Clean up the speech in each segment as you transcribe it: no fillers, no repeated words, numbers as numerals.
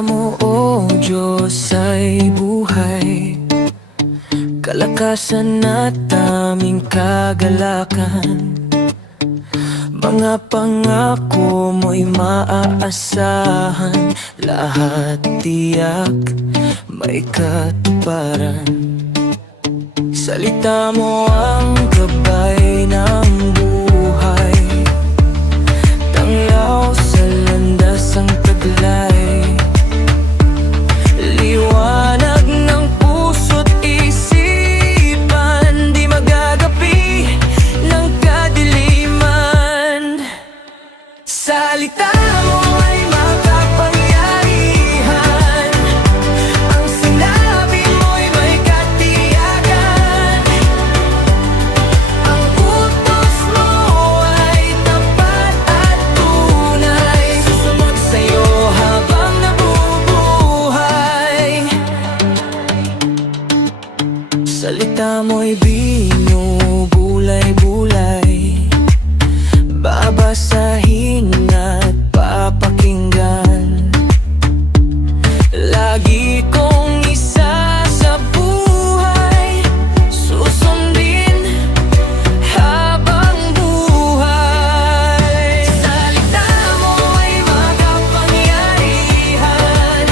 mo, o Diyos, ay buhay, kalakasan at aming kagalakan. Mga pangako mo'y maaasahan, lahat tiyak may katuparan. Salita mo ang gabay ng buhay, tanglaw sa landas ang taglay. Liwanag ng puso't isipan, di magagapi ng kadiliman. Salita mo ay makapangyarihan, ang sinabi mo'y may katiyakan. Ang utos mo ay tapat at tunay, susunod sa'yo habang nabubuhay. Salita mo'y binubulay-bulay, babasahin at papakinggan. Lagi kong isa sa buhay, susundin habang buhay. Salita mo ay makapangyarihan,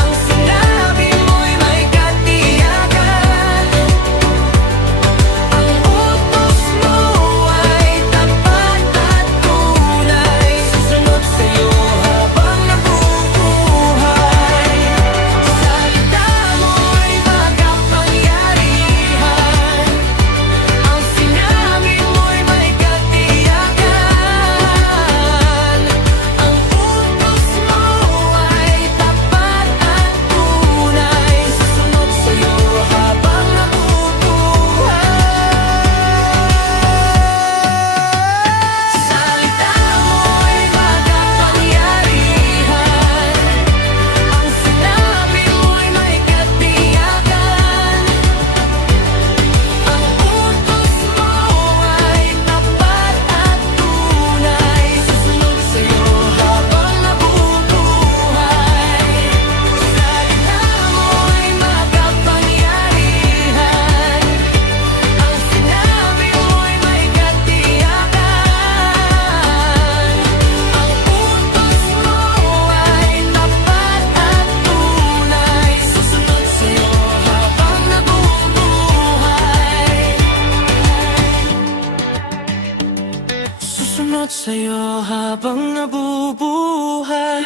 ang sinabi mo'y may katiyakan. Ang utos mo ay tapat at tunay, susunod sa'yo habang nabubuhay. Salita mo ay makapangyarihan, ang sinabi mo'y may katiyakan. Ang utos mo ay tapat at tunay, susunod sa'yo habang nabubuhay. Salita mo ay makapangyarihan, ang sinabi mo'y may katiyakan. Ang utos mo ay tapat at tunay, susunod sa'yo habang nabubuhay. Salita mo ay makapangyarihan, ang sinabi mo'y may katiyakan. Ang utos mo ay tapat at tunay, susunod sa'yo habang nabubuhay. Susunod sa'yo habang nabubuhay.